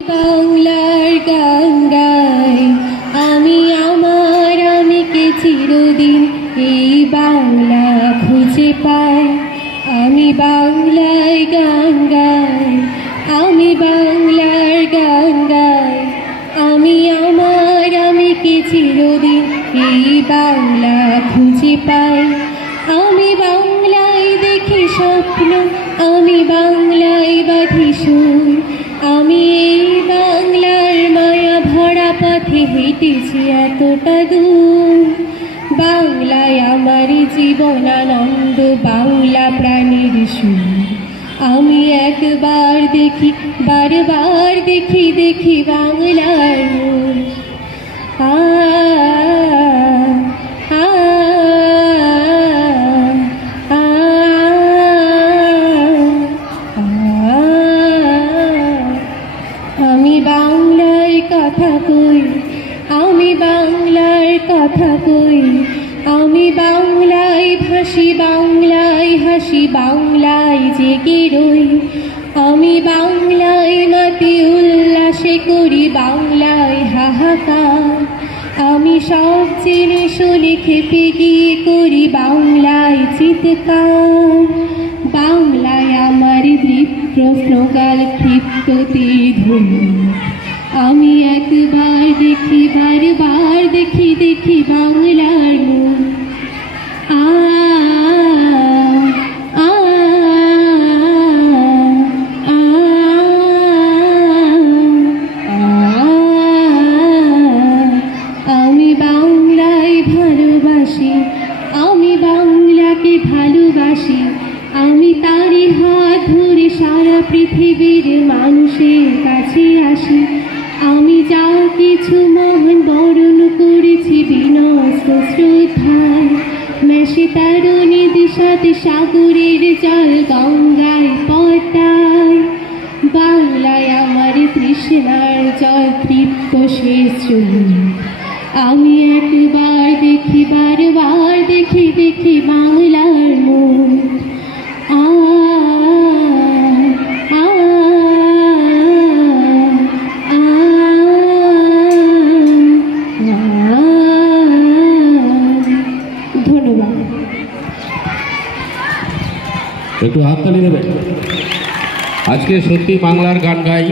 বাংলার গান গাই আমি আমার আমিকে চিরদিন এই বাংলা খুঁজে পাই। আমি বাংলায় গান গাই, আমি বাংলার গান গাই, আমি আমার আমিকে চিরদিন এই বাংলা খুঁজে পাই। আমি বাংলায় দেখি স্বপ্ন, আমি বাংলায় বাঁধি সুর, আমি এই বাংলার মায়া ভরা পথে হেঁটেছি এতটা দূর। বাংলায় আমার জীবন আনন্দ, বাংলা প্রাণের সুর। আমি একবার দেখি, বারবার দেখি, দেখি বাংলার নূর। আমি বাংলায় কথা কই, আমি বাংলার কথা কই, আমি বাংলায় ভাসি, বাংলায় হাসি, বাংলায় জেগে রই। আমি বাংলায় মাতি উল্লাসে করি, বাংলায় হাহাকার। আমি সব জিনিস লিখে গিয়ে করি বাংলায় চিৎকার। বাংলায় আমার প্রশ্নকাল ক্ষিপ্ততে ধরি। আমি একবার দেখি, বারবার দেখি, দেখি বাংলার মুখ। আমি বাংলায় ভালোবাসি, আমি বাংলাকে ভালোবাসি। আমি তারই হাত ধরে সারা পৃথিবীর মানুষের কাছে আসি। আমি যা কিছু মহান বরণ করেছি বিনস্ত শ্রদ্ধায়, মেশে তারুণী দিশাতে সাগরের জল গঙ্গায় পদ্মায়। বাংলায় আমার তৃষ্ণার জল তৃপ্ত শেষ চুল। আমি একবার দেখি, বারবার দেখি, দেখি বাংলার মুখ। ধন্যবাদ। একটু হাততালি দেবেন। আজকে সত্যি বাংলার গান গাই